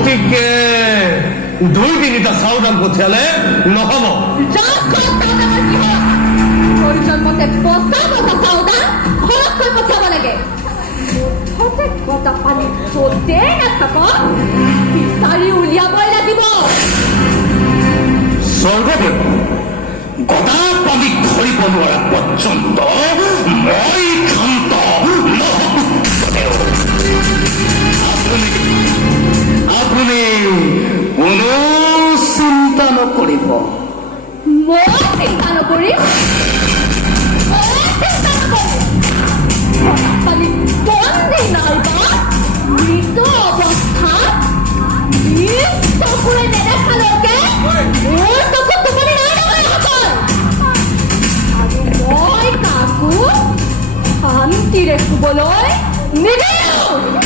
গতিকে 2-3টা চাউদান পঠিয়ালে নহব। প্ৰয়োজন মতে বচা চাউদান খৰচকৈ পঠিয়াব লাগে। মুঠতে গটা পানী য'তেই নাথাকক বিচাৰি উলিয়াবই লাগিব। স্বৰ্গদেৱ, গদা পানী ধৰিব নোৱাৰা পৰ্যন্ত মই ক্ষান্ত নহব। আপুনি কোনো চিন্তা নকৰিব। মই চিন্তা নকৰিম। পানী বন্দী নাইবা মৃত অৱস্থাত নিজ চকুৰে নেদেখালৈকে মোৰ চকুত টোপনি নাই নহয় ইহঁতৰ। আৰু মই কাকো শান্তিৰে শুবলৈ নিদিওঁ।